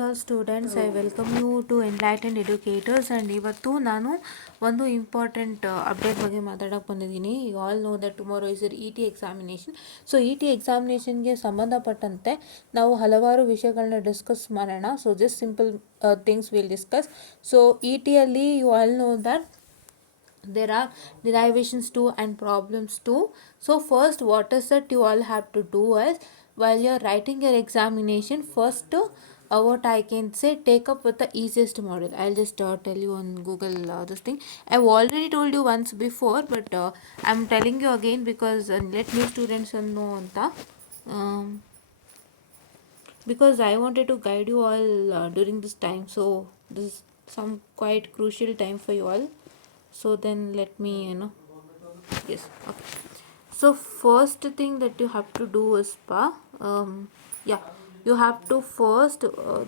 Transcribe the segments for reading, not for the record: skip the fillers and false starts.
All students, I welcome you to Enlightened Educators and ಇವತ್ತು ನಾನು ಒಂದು ಇಂಪಾರ್ಟೆಂಟ್ ಅಪ್ಡೇಟ್ ಬಗ್ಗೆ ಮಾತಾಡೋಕ್ಕೆ ಬಂದಿದ್ದೀನಿ. You all know that tomorrow is E T examination. So E T ಎಕ್ಸಾಮಿನೇಷನ್ಗೆ ಸಂಬಂಧಪಟ್ಟಂತೆ ನಾವು ಹಲವಾರು ವಿಷಯಗಳನ್ನ ಡಿಸ್ಕಸ್ ಮಾಡೋಣ. So just simple things will discuss. So E ಟಿಯಲ್ಲಿ ಯು ಆಲ್ ನೋ ದಟ್ there are derivations too and problems too. So first, what is that you all have to do is, while you're writing your examination, first what I can say, take up with the easiest model. I'll just tell you on Google this thing. I've already told you once before, but I'm telling you again because let new students know anta, because I wanted to guide you all during this time. So this is some quite crucial time for you all. So then let me yes, okay. So first thing that you have to do is yeah, you have to first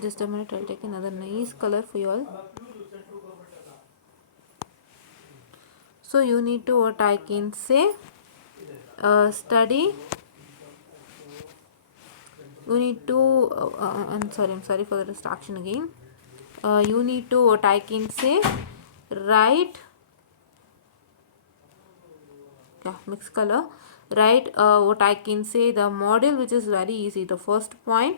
just a minute, I'll take another nice color for you all. So you need to, what I can say, study. You need to I'm sorry for the distraction again. You need to, what I can say, write, mixed color, right? What I can say, the model which is very easy. The first point,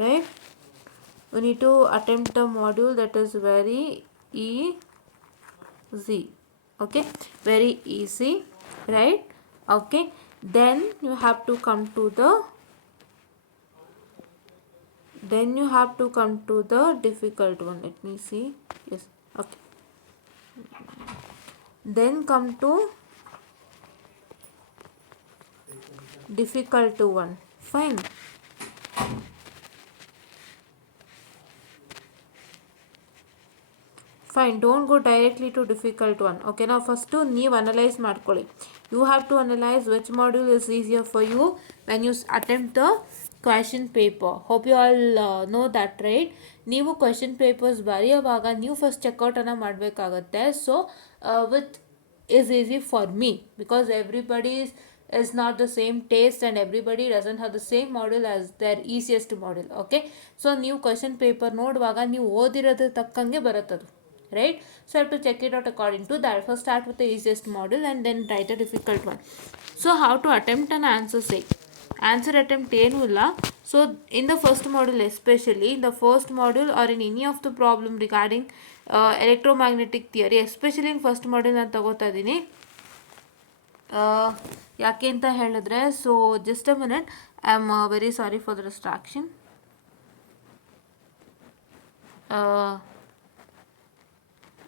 right? We need to attempt the module that is very easy. Okay, very easy, right? Okay, then you have to come to the difficult one. Let me see. Yes, okay. Then come to difficult one. Fine. Fine, don't go directly to difficult one. Okay, now first ನೀವು analyze ಮಾಡ್ಕೊಳ್ಳಿ. You have to analyze which module is easier for you when you attempt the question paper. Hope you all know that, right? ನೀವು question papers ಬರೆಯುವಾಗ ನೀವು first checkout ಅನ್ನು ಮಾಡಬೇಕಾಗತ್ತೆ. So which is easy for me, because everybody is not the same taste and everybody doesn't have the same model as their easiest model. Okay, so ನೀವು question paper ನೋಡುವಾಗ ನೀವು ಓದಿರೋದ್ರ ತಕ್ಕಂಗೆ ಬರುತ್ತದು, right? So I have to check it out according to that. First start with the easiest model and then write a difficult one. So how to attempt an answer, say answer attempt ಏನು ಇಲ್ಲ. So in the first module, especially in the first module or in any of the problem regarding electromagnetic theory, especially in first module ನಾನು ತಗೋತಾ ಇದ್ದೀನಿ. ಯಾಕೆ ಅಂತ ಹೇಳಿದ್ರೆ, so just a minute, I am very sorry for the distraction.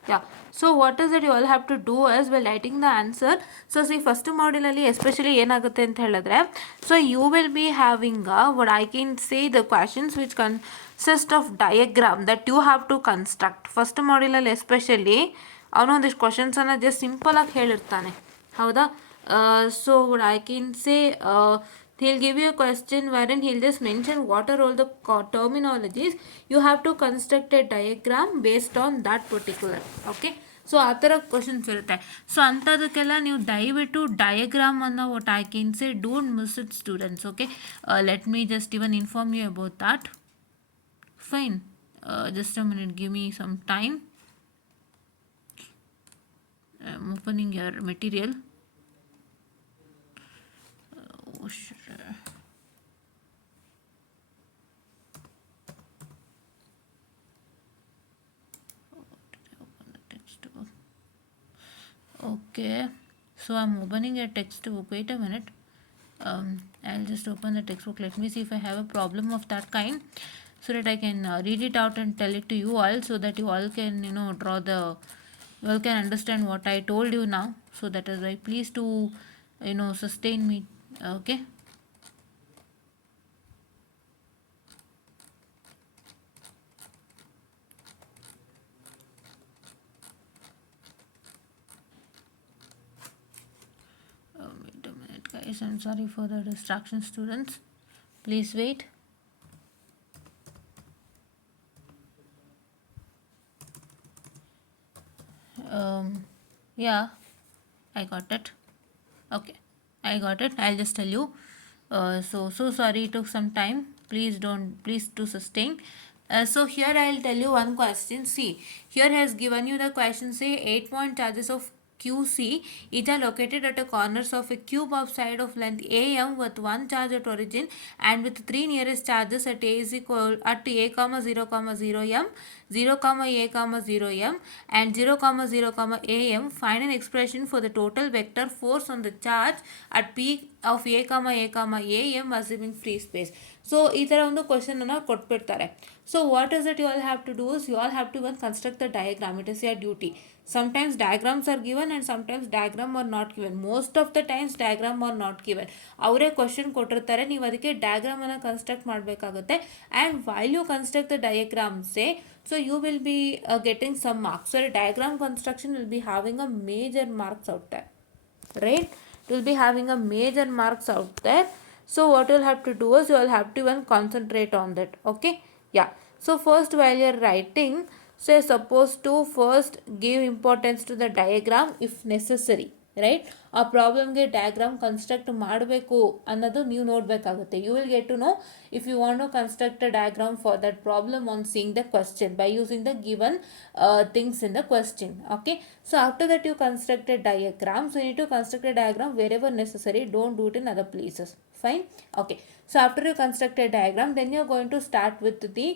Yeah, so what is it you all have to do is, while writing the answer, so see first module ಅಲ್ಲಿ especially ಏನಾಗುತ್ತೆ ಅಂತ ಹೇಳಿದ್ರೆ, so you will be having what I can say, the questions which consist of diagram that you have to construct. First module ಅಲ್ಲಿ especially ಅವನೊಂದಿಷ್ಟು ಕ್ವಶನ್ಸ್ ಅನ್ನ just simple ಆಗಿ ಹೇಳಿರ್ತಾನೆ, ಹೌದಾ? So what I can say, he'll give you a question wherein he'll just mention what are all the terminologies. You have to construct a diagram based on that particular. Okay, so ಆ ಥರ ಕ್ವಶನ್ಸ್ ಇರುತ್ತೆ. ಸೊ ಅಂಥದಕ್ಕೆಲ್ಲ ನೀವು ದಯವಿಟ್ಟು ಡಯಾಗ್ರಾಮನ್ನು, what I can say, don't miss it students. Okay, let me just even inform you about that. Fine, just a minute, give me some time. I'm opening your material. Oh, sure. Okay, so I'm opening a textbook. Wait a minute. I'll just open the textbook. Let me see if I have a problem of that kind, so that I can read it out and tell it to you all, so that you all can you all can understand what I told you now. So that is why please to sustain me. Okay. Wait a minute guys, I'm sorry for the distraction students, please wait. Yeah, I got it. Okay, I got it. I'll just tell you. So sorry it took some time. Please do sustain. So here I'll tell you one question. See, here has given you the question. Say 8-point charges of QC each are located at the corners of a cube of side of length AM with one charge at origin and with three nearest charges at A is equal at A comma 0 comma 0 M 0 comma A comma 0 M and 0 comma 0 comma AM. Find an expression for the total vector force on the charge at P of A comma A comma AM assuming free space. So ಈ ಥರ ಒಂದು question ಅನ್ನು ಕೊಟ್ಬಿಡ್ತಾರೆ. So what is it you all have to do is you all have to one construct the diagram. It is your duty. Sometimes diagrams are given and sometimes diagram are not given. Most of the times diagram are not given. ಅವರೇ question ಕೊಟ್ಟಿರ್ತಾರೆ, ನೀವು ಅದಕ್ಕೆ ಡಯಾಗ್ರಾಮನ್ನು construct ಮಾಡಬೇಕಾಗುತ್ತೆ. And while you construct the ಡಯಾಗ್ರಾಮ್ಸೇ, so you will be getting some marks. So diagram construction will be having a major marks out there, right? It will be having a major marks out there. So what you'll have to do is you will have to even concentrate on that. Okay, yeah. So first while you're writing, so supposed to first give importance to the diagram if necessary, right. ಆ ಪ್ರಾಬ್ಲಮ್ಗೆ diagram construct ಮಾಡಬೇಕು ಅನ್ನೋದು ನೀವು ನೋಡಬೇಕಾಗುತ್ತೆ. You will get to know if you want to construct a diagram for that problem on seeing the question by using the given things in the question. Okay, so after that you construct a diagram, so you need to construct a diagram wherever necessary, don't do it in other places. Fine. Okay, so after you construct a diagram, then you are going to start with the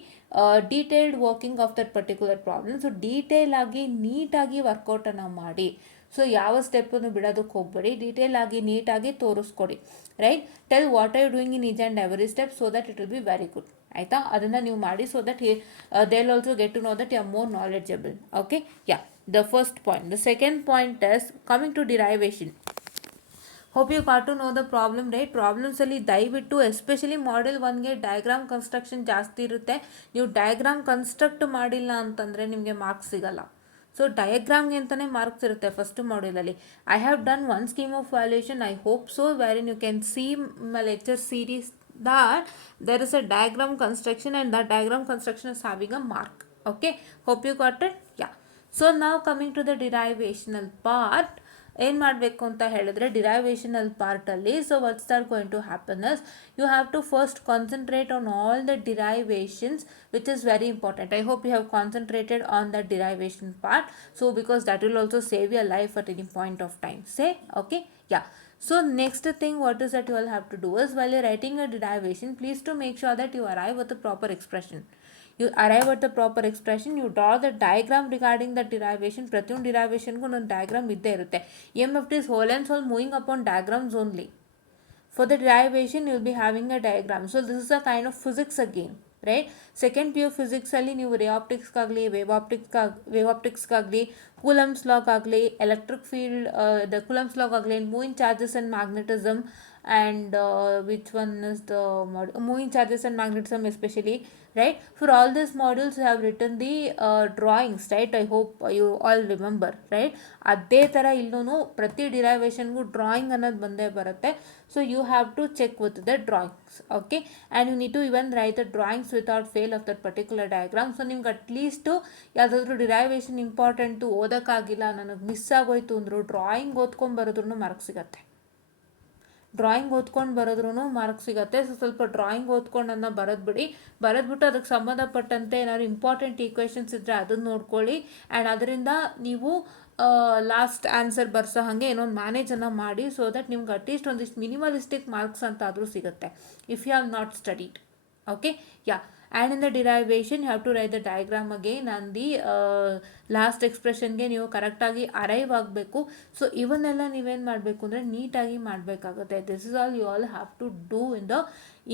detailed working of that particular problem. So detail ಆಗಿ ನೀಟಾಗಿ ವರ್ಕೌಟನ್ನು ಮಾಡಿ. ಸೊ ಯಾವ ಸ್ಟೆಪ್ಪನ್ನು ಬಿಡೋದಕ್ಕೆ ಹೋಗಬೇಡಿ, detail ಆಗಿ ನೀಟಾಗಿ ತೋರಿಸ್ಕೊಡಿ. Right, tell what are you doing in each and every step so that it will be very good. ಆಯಿತಾ, ಅದನ್ನು ನೀವು ಮಾಡಿ so that they will also get to know that you are more knowledgeable. Okay, yeah, the first point. The second point is coming to derivation. Hope you got to know the problem, right. ಪ್ರಾಬ್ಲಮ್ಸಲ್ಲಿ ದಯವಿಟ್ಟು especially model 1ಗೆ diagram construction ಜಾಸ್ತಿ ಇರುತ್ತೆ. ನೀವು diagram construct ಮಾಡಿಲ್ಲ ಅಂತಂದರೆ ನಿಮಗೆ ಮಾರ್ಕ್ಸ್ ಸಿಗಲ್ಲ. ಸೊ ಡಯಾಗ್ರಾಮ್ಗೆ ಅಂತಲೇ ಮಾರ್ಕ್ಸ್ ಇರುತ್ತೆ ಫಸ್ಟ್ ಮಾಡ್ಯೂಲಲ್ಲಿ. I have done one scheme of valuation, I hope so, where you can see my lecture series that there is a diagram construction and that diagram construction is having a mark. Okay, hope you got it. Yeah, so now coming to the derivational part, ಏನು ಮಾಡಬೇಕು ಅಂತ ಹೇಳಿದ್ರೆ derivational ಪಾರ್ಟಲ್ಲಿ, so what's that going to happen is you have to first concentrate on all the derivations which is very important. I hope you have concentrated on the derivation part, so because that will also save your life at any point of time. Say okay, yeah. So next thing what is that you all have to do is while you're writing a derivation, please to make sure that you arrive at the proper expression. You arrive at the proper expression, you draw the diagram regarding the derivation. ಪ್ರತಿಯೊಂದು ಡಿರೈವೇಷನ್ಗೂ ಒಂದು ಡಯಾಗ್ರಾಮ್ ಇದ್ದೇ ಇರುತ್ತೆ. EMFT is whole and soul moving upon diagrams only. For the derivation you will be having a diagram. So this is a kind of physics again, right? Second P U ಫಿಸಿಕ್ಸಲ್ಲಿ ನೀವು ray ಆಪ್ಟಿಕ್ಸ್ಗಾಗಲಿ wave ಆಪ್ಟಿಕ್ಸ್ಗಾಗಲಿ Coulomb's law ಆಗಲಿ electric field the Coulomb's law ಆಗಲಿ moving charges and magnetism and which one is the moving charges and magnetism especially, right? For all these modules you have written the drawings, right? I hope you all remember, right? ಅದೇ ಥರ ಇಲ್ಲೂ ಪ್ರತಿ ಡಿರೈವೇಷನ್ಗೂ ಡ್ರಾಯಿಂಗ್ ಅನ್ನೋದು ಬಂದೇ ಬರುತ್ತೆ. So you have to check with the drawings. Okay, and you need to even write the drawings without fail of that particular diagram. So ನಿಮ್ಗೆ at least ಯಾವುದಾದ್ರೂ ಡಿರೈವೇಷನ್ ಇಂಪಾರ್ಟೆಂಟು ಓದೋಕ್ಕಾಗಿಲ್ಲ, ನನಗೆ ಮಿಸ್ ಆಗೋಯ್ತು ಅಂದರು ಡ್ರಾಯಿಂಗ್ ಓದ್ಕೊಂಬರೋದ್ರೂ ಮಾರ್ಕ್ ಸಿಗುತ್ತೆ. ಡ್ರಾಯಿಂಗ್ ಓದ್ಕೊಂಡು ಬರೋದ್ರೂ ಮಾರ್ಕ್ಸ್ ಸಿಗುತ್ತೆ. ಸೊ ಸ್ವಲ್ಪ ಡ್ರಾಯಿಂಗ್ ಓದ್ಕೊಂಡನ್ನು ಬರೆದ್ಬಿಟ್ಟು ಅದಕ್ಕೆ ಸಂಬಂಧಪಟ್ಟಂತೆ ಏನಾದ್ರು ಇಂಪಾರ್ಟೆಂಟ್ ಈಕ್ವೇಷನ್ಸ್ ಇದ್ದರೆ ಅದನ್ನು ನೋಡ್ಕೊಳ್ಳಿ. ಆ್ಯಂಡ್ ಅದರಿಂದ ನೀವು ಲಾಸ್ಟ್ ಆನ್ಸರ್ ಬರ್ಸೋ ಹಾಗೆ ಏನೋ ಒಂದು ಮ್ಯಾನೇಜನ್ನು ಮಾಡಿ, ಸೊ ದಟ್ ನಿಮ್ಗೆ ಅಟ್ಲೀಸ್ಟ್ ಒಂದಿಷ್ಟು ಮಿನಿಮಲಿಸ್ಟಿಕ್ ಮಾರ್ಕ್ಸ್ ಅಂತ ಆದರೂ ಸಿಗುತ್ತೆ if you have not studied. Okay, yeah. And in the derivation you have to write the diagram again and the last ಎಕ್ಸ್ಪ್ರೆಷನ್ಗೆ ನೀವು ಕರೆಕ್ಟಾಗಿ ಅರೈವ್ ಆಗಬೇಕು. ಸೊ ಇವನ್ನೆಲ್ಲ ನೀವೇನು ಮಾಡಬೇಕು ಅಂದರೆ ನೀಟಾಗಿ ಮಾಡಬೇಕಾಗುತ್ತೆ. This is all you all have to do in the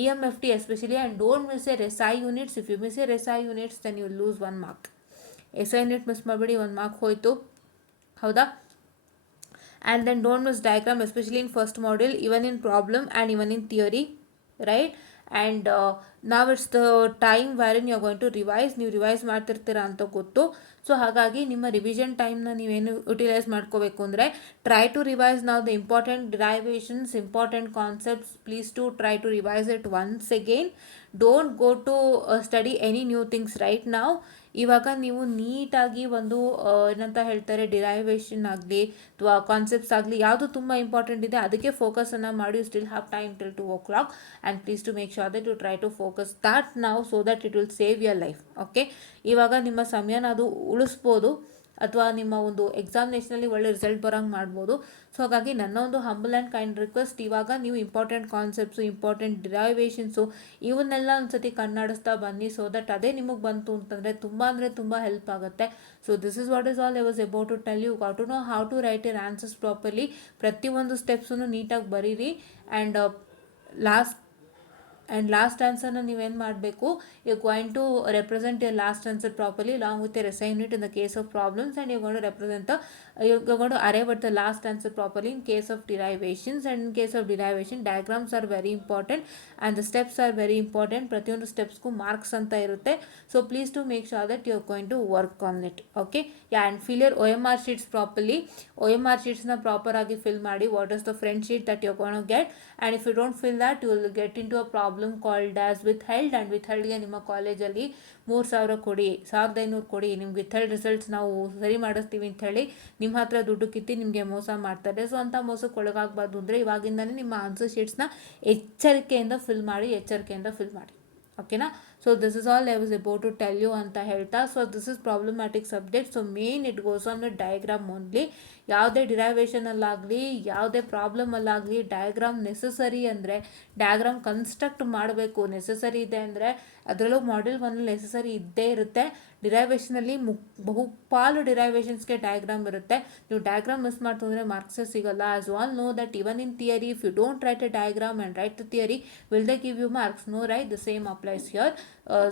EMFT especially. And don't miss a SI units. If you miss a SI units then you lose 1 mark. SI unit miss ಮಾಡಬೇಡಿ, 1 mark ಹೋಯಿತು, ಹೌದಾ? And then don't miss diagram especially in first module, even in problem and even in theory, right? And now it's the time wherein you are going to revise, ನೀವು ರಿವೈಸ್ ಮಾಡ್ತಿರ್ತೀರಾ ಅಂತ ಗೊತ್ತು. ಸೊ ಹಾಗಾಗಿ ನಿಮ್ಮ ರಿವಿಷನ್ ಟೈಮ್ನ ನೀವೇನು ಯುಟಿಲೈಸ್ ಮಾಡ್ಕೋಬೇಕು ಅಂದರೆ, ಟ್ರೈ ಟು ರಿವೈಸ್ ನಾವು the important derivations, important concepts. Please to try to revise it once again. Don't go to study any new things right ನಾವು. ಇವಾಗ ನೀವು ನೀಟಾಗಿ ಒಂದು ಏನಂತ ಹೇಳ್ತಾರೆ, ಡಿರೈವೇಷನ್ ಆಗಲಿ ಅಥವಾ ಕಾನ್ಸೆಪ್ಟ್ಸ್ ಆಗಲಿ ಯಾವುದು ತುಂಬ ಇಂಪಾರ್ಟೆಂಟ್ ಇದೆ ಅದಕ್ಕೆ ಫೋಕಸನ್ನು ಮಾಡಿ. You still have time till 2 o'clock and please to make sure that you try to focus that ನಾವು, so that it will save your life. Okay, ಇವಾಗ ನಿಮ್ಮ ಸಮಯನ ಅದು ಉಳಿಸ್ಬೋದು ಅಥವಾ ನಿಮ್ಮ ಒಂದು ಎಕ್ಸಾಮಿನೇಷನಲ್ಲಿ ಒಳ್ಳೆ ರಿಸಲ್ಟ್ ಬರೋಂಗೆ ಮಾಡ್ಬೋದು. ಸೊ ಹಾಗಾಗಿ ನನ್ನ ಒಂದು ಹಂಬಲ್ ಆ್ಯಂಡ್ ಕೈಂಡ್ ರಿಕ್ವೆಸ್ಟ್, ಇವಾಗ ನೀವು ಇಂಪಾರ್ಟೆಂಟ್ ಕಾನ್ಸೆಪ್ಟ್ಸು, ಇಂಪಾರ್ಟೆಂಟ್ ಡಿರೈವೇಷನ್ಸು ಇವನ್ನೆಲ್ಲ ಒಂದ್ಸತಿ ಕಣ್ಣಾಡಿಸ್ತಾ ಬನ್ನಿ. ಸೊ ದಟ್ ಅದೇ ನಿಮಗೆ ಬಂತು ಅಂತಂದರೆ ತುಂಬ ಅಂದರೆ ತುಂಬ ಹೆಲ್ಪ್ ಆಗುತ್ತೆ. So this is what is all I was about to tell you. Got to know how to write your answers properly. ಪ್ರತಿಯೊಂದು ಸ್ಟೆಪ್ಸನ್ನು ನೀಟಾಗಿ ಬರೀರಿ. ಆ್ಯಂಡ್ ಲಾಸ್ಟ್ ಆನ್ಸರ್ನ ನೀವೇನು ಮಾಡಬೇಕು, you going to represent your last answer properly along with your assignment in the case of problems, and you're going to represent the you're going to arrive at the last answer properly in case of derivations. And in case of derivation, diagrams are very important and the steps are very important. ಪ್ರತಿಯೊಂದು ಸ್ಟೆಪ್ಸ್ಗೂ marks ಅಂತ ಇರುತ್ತೆ. So please to make sure that you are going to work on it. Okay, and fill your OMR sheets properly. OMR ಶೀಟ್ಸ್ನ proper ಆಗಿ fill ಮಾಡಿ. What is the front sheet that you are going to get, and if you don't fill that you will get in to a problem called as withheld. And ವಿತ್ಹೆಲ್ಡ್ಗೆ ನಿಮ್ಮ ಕಾಲೇಜಲ್ಲಿ 3,000 ಕೊಡಿ, 1,500 ಕೊಡಿ, ನಿಮ್ಗೆ ವಿತ್ಹೆಲ್ಡ್ ರಿಸಲ್ಟ್ಸ್ ನಾವು ಸರಿ ಮಾಡಿಸ್ತೀವಿ ಅಂತ ಹೇಳಿ ನಿಮ್ಮ ಹತ್ರ ದುಡ್ಡು ಕಿತ್ತಿ ನಿಮಗೆ ಮೋಸ ಮಾಡ್ತಾರೆ. ಸೊ ಅಂಥ ಮೋಸಕ್ಕೆ ಒಳಗಾಗಬಾರ್ದು ಅಂದರೆ ಇವಾಗಿಂದಲೇ ನಿಮ್ಮ ಆನ್ಸರ್ ಶೀಟ್ಸ್ನ ಎಚ್ಚರಿಕೆಯಿಂದ ಫಿಲ್ ಮಾಡಿ. ಓಕೆನಾ? So this is all I was about to tell you ಅಂತ ಹೇಳ್ತಾ. So this is problematic subject. So main it goes on the diagram only. ಯಾವುದೇ ಡಿರೈವೇಷನಲ್ಲಾಗಲಿ, ಯಾವುದೇ ಪ್ರಾಬ್ಲಮಲ್ಲಾಗಲಿ ಡಯಾಗ್ರಾಮ್ ನೆಸಸರಿ ಅಂದರೆ, ಡಯಾಗ್ರಾಮ್ ಕನ್ಸ್ಟ್ರಕ್ಟ್ ಮಾಡಬೇಕು. ನೆಸಸರಿ ಇದೆ ಅಂದರೆ ಅದರಲ್ಲೂ ಮಾಡ್ಯೂಲ್ 1 ನೆಸಸರಿ ಇದ್ದೇ ಇರುತ್ತೆ. ಡಿರೈವೇಷನಲ್ಲಿ ಬಹುಪಾಲು ಡಿರೈವೇಷನ್ಸ್ಗೆ ಡಯಾಗ್ರಾಮ್ ಇರುತ್ತೆ. ನೀವು ಡಯಾಗ್ರಾಮ್ ಮಿಸ್ ಮಾಡ್ತು ಅಂದರೆ ಮಾರ್ಕ್ಸೇ ಸಿಗಲ್ಲ. As all no that even in theory, if you don't write a diagram and write the theory, will they give you marks? No right, the same applies here.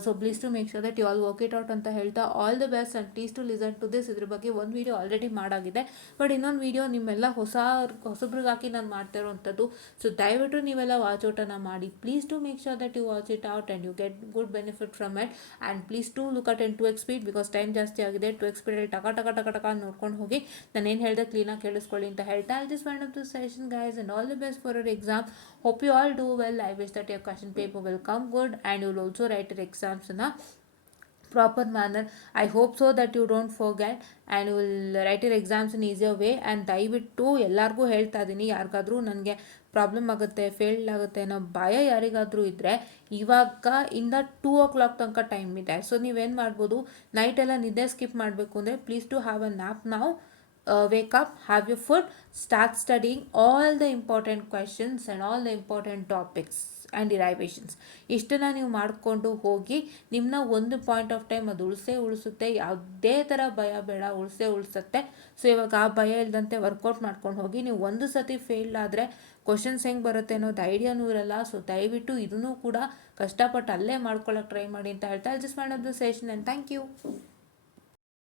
So please to make sure that you all work it out ಅಂತ ಹೇಳ್ತಾ, all the best and please to listen to this. ಇದ್ರ ಬಗ್ಗೆ ಒಂದು video already ಮಾಡಾಗಿದೆ, but ಇನ್ನೊಂದು video ನಿಮ್ಮೆಲ್ಲ ಹೊಸಬ್ರಿಗಾಕಿ ನಾನು ಮಾಡ್ತಾ ಇರೋವಂಥದ್ದು. ಸೊ ದಯವಿಟ್ಟು ನೀವೆಲ್ಲ ವಾಚೌಟನ್ನು ಮಾಡಿ. Please to make sure that you watch it out and you get good benefit from it. And please to look at in 2x speed, because time ಜಾಸ್ತಿ ಆಗಿದೆ. 2x ಸ್ಪೀಡಲ್ಲಿ ಟಕ ನೋಡ್ಕೊಂಡು ಹೋಗಿ. ನಾನು ಏನು ಹೇಳಿದೆ ಕ್ಲೀನಾಗಿ ಕೇಳಿಸ್ಕೊಳ್ಳಿ ಅಂತ ಹೇಳ್ತಾ, I just wind up this session guys, and all the best for your exam. Hope you all do well. I wish that your question paper will come good and you will also write your exams in a proper manner. I hope so that you don't forget and you will write your exams in easier way. And ದಯವಿಟ್ಟು ಎಲ್ಲರಿಗೂ ಹೇಳ್ತಾ ಇದ್ದೀನಿ, ಯಾರಿಗಾದ್ರೂ ನನಗೆ ಪ್ರಾಬ್ಲಮ್ ಆಗುತ್ತೆ, ಫೇಲ್ ಆಗುತ್ತೆ ಅನ್ನೋ ಭಯ ಯಾರಿಗಾದರೂ ಇದ್ದರೆ, ಇವಾಗ ಇಂದ 2 o'clock ತನಕ ಟೈಮ್ ಇದೆ. ಸೊ ನೀವೇನು ಮಾಡ್ಬೋದು, ನೈಟೆಲ್ಲ ನಿದ್ದೆ ಸ್ಕಿಪ್ ಮಾಡಬೇಕು ಅಂದರೆ please to have a nap ನಾವು. Wake up, have your food, start studying all the important questions and all the important topics and derivations. ಇಷ್ಟನ್ನು ನೀವು ಮಾಡಿಕೊಂಡು ಹೋಗಿ, ನಿಮ್ಮನ್ನ ಒಂದು ಪಾಯಿಂಟ್ ಆಫ್ ಟೈಮ್ ಅದು ಉಳಿಸುತ್ತೆ. ಯಾವುದೇ ಥರ ಭಯ ಬೇಡ, ಉಳಿಸುತ್ತೆ. ಸೊ ಇವಾಗ ಆ ಭಯ ಇಲ್ಲದಂತೆ ವರ್ಕೌಟ್ ಮಾಡ್ಕೊಂಡು ಹೋಗಿ. ನೀವು ಒಂದು ಸತಿ ಫೇಲ್ ಆದರೆ ಕ್ವಶನ್ಸ್ ಹೆಂಗೆ ಬರುತ್ತೆ ಅನ್ನೋದು ಐಡಿಯಾನೂ ಇರಲ್ಲ. ಸೊ ದಯವಿಟ್ಟು ಇದನ್ನು ಕೂಡ ಕಷ್ಟಪಟ್ಟು ಅಲ್ಲೇ ಮಾಡ್ಕೊಳ್ಳೋಕೆ ಟ್ರೈ ಮಾಡಿ ಅಂತ ಹೇಳ್ತಾ, just wind up the session and thank you.